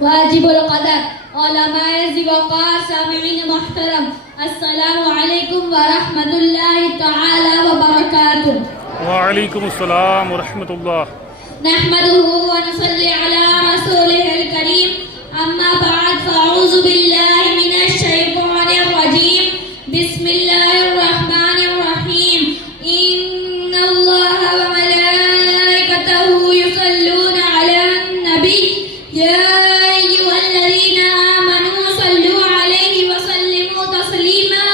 واجب القدر علماء وقار سامعین محترم السلام علیکم ورحمۃ اللہ تعالی وبرکاتہ. وعلیکم السلام ورحمۃ اللہ. نحمده ونصلي على رسوله الكريم اما بعد فاعوذ بالله من الشيطان الرجيم بسم الله الرحمن الرحيم ان الله وملائكته يصلون على النبي يا ايها الذين امنوا صلوا عليه وسلموا تسليما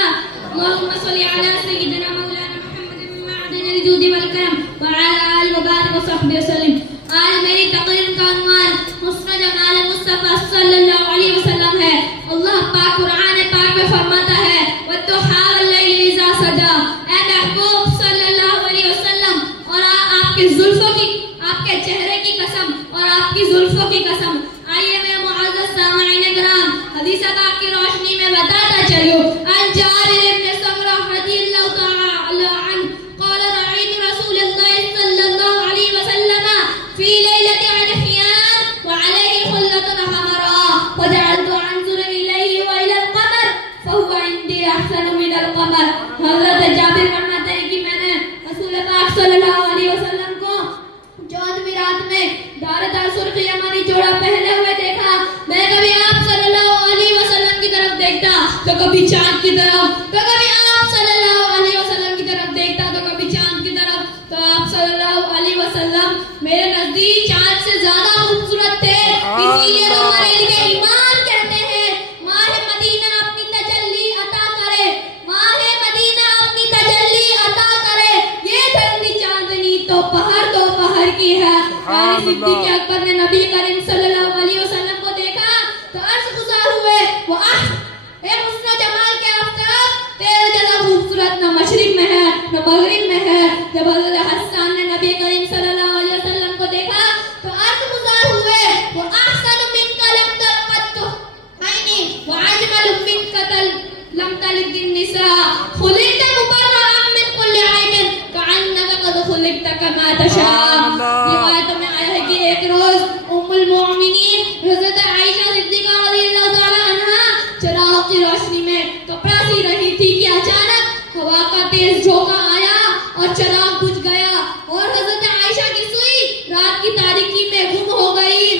اللهم صل على سيدنا مولانا محمد معدن الجود والكرم وعلى آل وبارك وصحبه وسلم. آج میری تقریر کا عنوان حسن جمال مصطفیٰ صلی اللہ علیہ وسلم ہے. اللہ پاک قرآن پاک میں فرماتا ہے وَالضُّحَىٰ وَاللَّيْلِ إِذَا سَجَىٰ. اے محبوب صلی اللہ علیہ وسلم اور آپ کی زلفوں کی، آپ کے چہرے کی قسم اور آپ کی زلفوں کی قسم. آئیے میں معزز سامعین کرام حدیث پاک کی روشنی میں بتاتا چلوں. عن جابر بن سمرہ رضی اللہ تعالی عنہ قال رأيت رسول الله صلى الله عليه وسلم في ليلة عدحيان وعليه خلة حمراء فجعلت أنظر إليه وإلى القمر فهو عندي أحسن من القمر. حضرت جابر فرماتے ہیں کہ میں نے رسول پاک صلی اللہ علیہ وسلم کو 14ویں رات میں دار سرخی یمانی جوڑا پہنے ہوئے دیکھا. میں کبھی آپ صلی اللہ علیہ وسلم کی طرف دیکھتا تو کبھی چاند کی طرف، تو کبھی آپ صلی اللہ علیہ وسلم کی طرف دیکھتا تو کبھی چاند کی طرف. تو آپ صلی اللہ علیہ وسلم میرے نزدیک چاند سے زیادہ خوبصورت تھے. اسی لیے تو ہمارے لیے ایمان کہتے ہیں ماہ مدینہ اپنی تجلی عطا کرے، ماہ مدینہ اپنی تجلی عطا کرے. یہ دھرتی چاندنی تو پہر کی ہے. صدیق اکبر نے نبی کریم صلی اللہ علیہ وسلم کو دیکھا تو عرش گزار ہوئے وہ اے حسن و جمال کے آفتاب، تیرے جیسا خوبصورت نہ مشرق میں ہے نہ مغرب میں ہے. جب حضرت حسان نے نبی کریم صلی اللہ علیہ وسلم کو دیکھا تو عرش گزار ہوئے وہ احسن منک لم تلقت عینی واجمل منک لم تلد النساء خلقت مبرئا من كل عیب کأنک قد خلقت کما تشاء. روایتوں میں آیا ہے کہ ایک روز ام المؤمنین حضرت عائشہ صدیقہ رضی اللہ تعالی عنہا چراغ کی روشنی میں کپڑا سی رہی تھی کہ اچانک ہوا کا تیز جھونکا آیا اور چراغ بجھ گیا اور حضرت عائشہ کی سوئی رات کی تاریکی میں گم ہو گئی.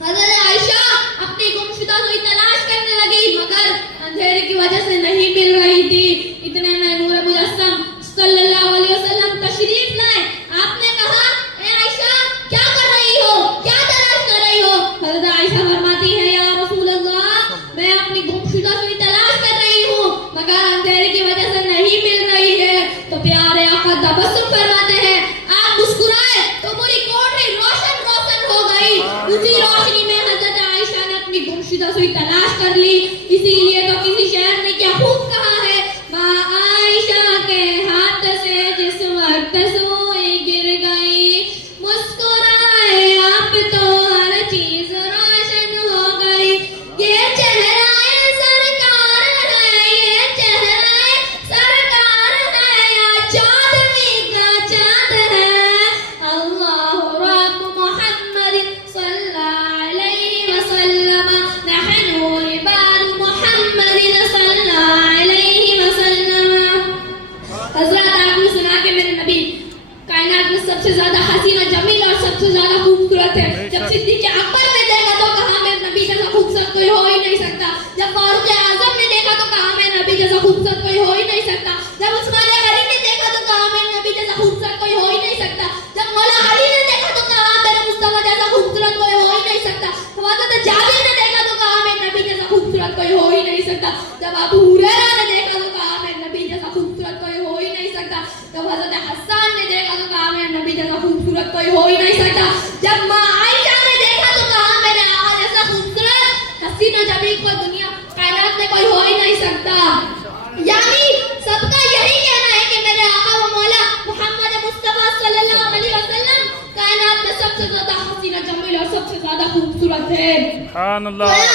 حضرت عائشہ اپنی گمشدہ سوئی تلاش کرنے لگی مگر اندھیرے کی وجہ سے نہیں مل رہی تھی. اتنے میں نور مجسم صلی اللہ علیہ وسلم تشریف لائے. آپ نے کہا اے عائشہ کیا کر رہی ہو، کیا تلاش کر رہی ہو؟ حضرت عائشہ فرماتی ہے یا رسول اللہ میں اپنی گمشدہ سوئی تلاش کر رہی ہوں مگر اندھیرے کی وجہ سے نہیں مل رہی ہے. تو پیارے آقا تبسم فرماتے ہیں، آپ مسکرائے تو پوری کوٹری روشن روشن ہو گئی. اسی روشنی میں حضرت عائشہ نے اپنی گمشدہ سوئی تلاش کر لی. اسی لیے تو کسی شعر نے کیا خوب کہا ہے عائشہ کے ہاتھ سے جس وقت سوئی گر گئی مسکرائے آپ تو ہر چیز روشن ہو گئی. یہ چہرہ سرکار ہے، یہ چہرہ سرکار ہے یا چاندنی کا چاند ہے. اللہ رب محمد صلی علیہ وسلم نحن عباد محمد صلی اللہ علیہ وسلم. حضرات آپ نے سنا کہ میرے نبی کائنات میں سب سے زیادہ حسین و جمیل اور سب سے زیادہ خوبصورت ہے. جب صدیق اکبر نے دیکھا تو کہا میرے نبی جیسا خوبصورت کوئی ہو ہی نہیں سکتا. جب فاروق اعظم نے دیکھا تو کہا میرے نبی جیسا خوبصورت کوئی ہو ہی نہیں سکتا. جب عثمان غنی نے دیکھا تو کہا میرے نبی جیسا خوبصورت کوئی ہو ہی نہیں سکتا. جب مولا علی نے دیکھا تو کہا میرے مصطفیٰ جیسا خوبصورت کوئی ہو ہی نہیں سکتا. حضرت جابر نے دیکھا تو کہا میرے نبی جیسا خوبصورت کوئی ہو ہی نہیں سکتا. جب ابو ہریرہ نے دیکھا تو کہا میرے نبی جیسا خوبصورت کوئی ہو ہی نہیں سکتا. جب حضرت حسان نے دیکھا تو کہا میرے نبی جیسا خوبصورت کوئی ہو ہی نہیں سکتا. جب ماں عائشہ نے دیکھا تو کہا میرے آقا جیسا خوبصورت حسین و جمیل کو دنیا کائنات میں کوئی ہو ہی نہیں سکتا. یعنی سب کا یہی کہنا ہے کہ میرے آقا و مولا محمد مصطفیٰ صلی اللہ علیہ وسلم کائنات میں سب سے زیادہ حسین و جمیل اور سب سے زیادہ خوبصورت ہے. سبحان اللہ.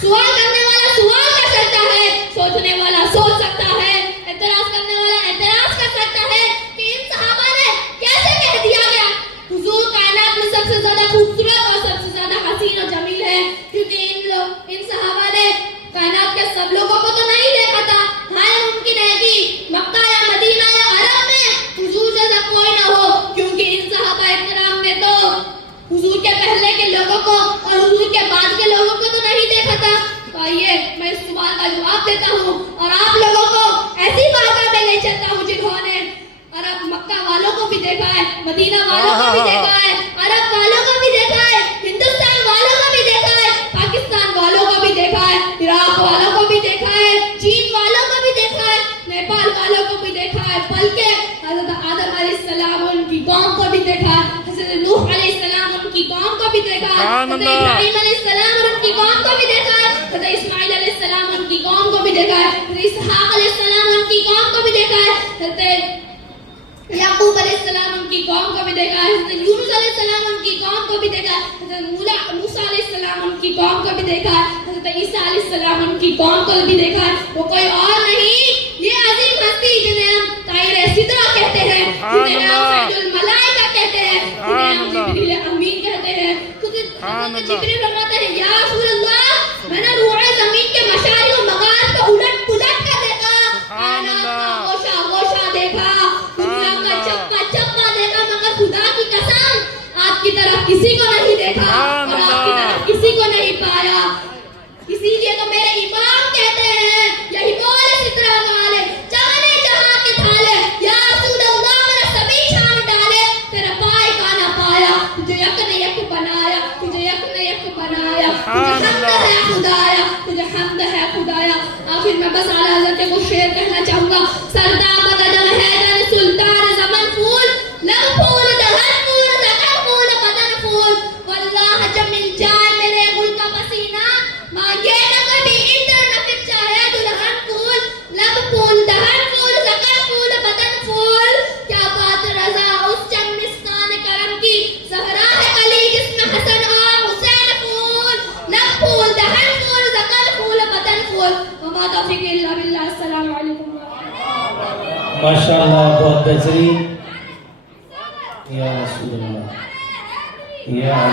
سوال کرنے والا سوال کر سکتا ہے، سوچنے والا سوچ سکتا ہے، اعتراض کرنے والا اعتراض کر سکتا ہے کہ ان صحابہ نے کیسے کہہ دیا گیا حضور کائنات میں سب سے زیادہ خوبصورت اور سب سے زیادہ حسین و جمیل ہے. ان صحابہ نے کائنات کے سب لوگوں کو تو نہیں دیکھا تھا. ہاں ممکن ہے کہ مکہ یا مدینہ یا عرب میں حضور جیسا کوئی نہ ہو, کیونکہ ان صحابہ اکرام نے تو حضور کے پہلے کے لوگوں کو اور حضور کے بعد کے لوگوں کو تو نہیں دیکھا تھا. تو آئیے میں اس سوال کا جواب دیتا ہوں اور آپ لوگوں کو ایسی باتوں میں لے چلتا ہوں جنہوں نے عرب مکہ والوں کو بھی دیکھا ہے, مدینہ والوں کو بھی دیکھا ہے, عرب والوں کو بھی دیکھا ہے, ہندوستان والوں کو بھی دیکھا ہے, پاکستان والوں کو بھی دیکھا ہے, عراق والوں کو بھی دیکھا ہے, چین والوں کو بھی دیکھا ہے, نیپال والوں کو بھی دیکھا ہے, بلکہ حضرت آدم علیہ السلام ان کی قوم کو بھی دیکھا ہے, حضرت نوح علیہ السلام ان کی قوم کو بھی دیکھا ہے, حضرت ابراہیم علیہ السلام اور ان کی قوم کو بھی دیکھا ہے, حضرت اسماعیل علیہ السلام ان کی قوم کو بھی دیکھا ہے, حضرت اسحاق علیہ السلام ان کی قوم کو بھی دیکھا ہے, حضرت یعقوب علیہ السلام ان کی قوم کو بھی دیکھا ہے, حضرت یونس علیہ السلام ان کی قوم کو بھی دیکھا ہے, حضرت موسیٰ علیہ السلام ان کی قوم کو بھی دیکھا ہے, حضرت عیسیٰ علیہ السلام ان کی قوم کو بھی دیکھا ہے. وہ کوئی اور نہیں, یہ عظیم ہستی جنہیں ہم طائر سدرہ کہتے ہیں, جنہیں ہم سید الملائکہ کہتے ہیں, جنہیں ہم جبریل امین کہتے ہیں. جبریل فرماتے ہیں یا رسول اللہ میں نے روح زمین کے مشارق و مغارب کو الٹ پلٹ کر دیکھا, کائنات کا گوشہ گوشہ دیکھا, چپا دیکھا, مگر خدا کی قسم آپ کی طرف کسی کو نہیں دیکھا اور آپ کی طرف کسی کو نہیں پایا. اسی لیے تو میرے امام کہتے ہیں یہی بولے سترہ والے جانے جہاں کے تھالے, یا رسول اللہ میرا سبھی شان ڈالے, تیرا پائے کا نہ پایا, تجھے یک نے یک بنایا, تجھے یک نے یک بنایا, تجھے حمد ہے خدایا, تجھے حمد ہے خدایا. آخر میں بس اعلیٰ حضرت کو شعر کہنا چاہوں گا. سردار بدن حیدر سلطان زمن پھول, لب پھول دہن پھول زکر پھول بدن پھول, واللہ جب مل جائے میرے گل کا پسینہ مانگے نہ کبھی اندر نہ پھر چاہے دلہن پھول, لب پھول دہن پھول زکر پھول بدن پھول. کیا بات رضا اس چند مسکان کرم کی, زہرا ہے علی جس میں حسن اور حسین پھول, لب پھول دہن پھول زکر پھول بدن پھول. وما توفیق الا باللہ. السلام علیکم. ماشاءاللہ بہت بہترین. یا رسول اللہ, یا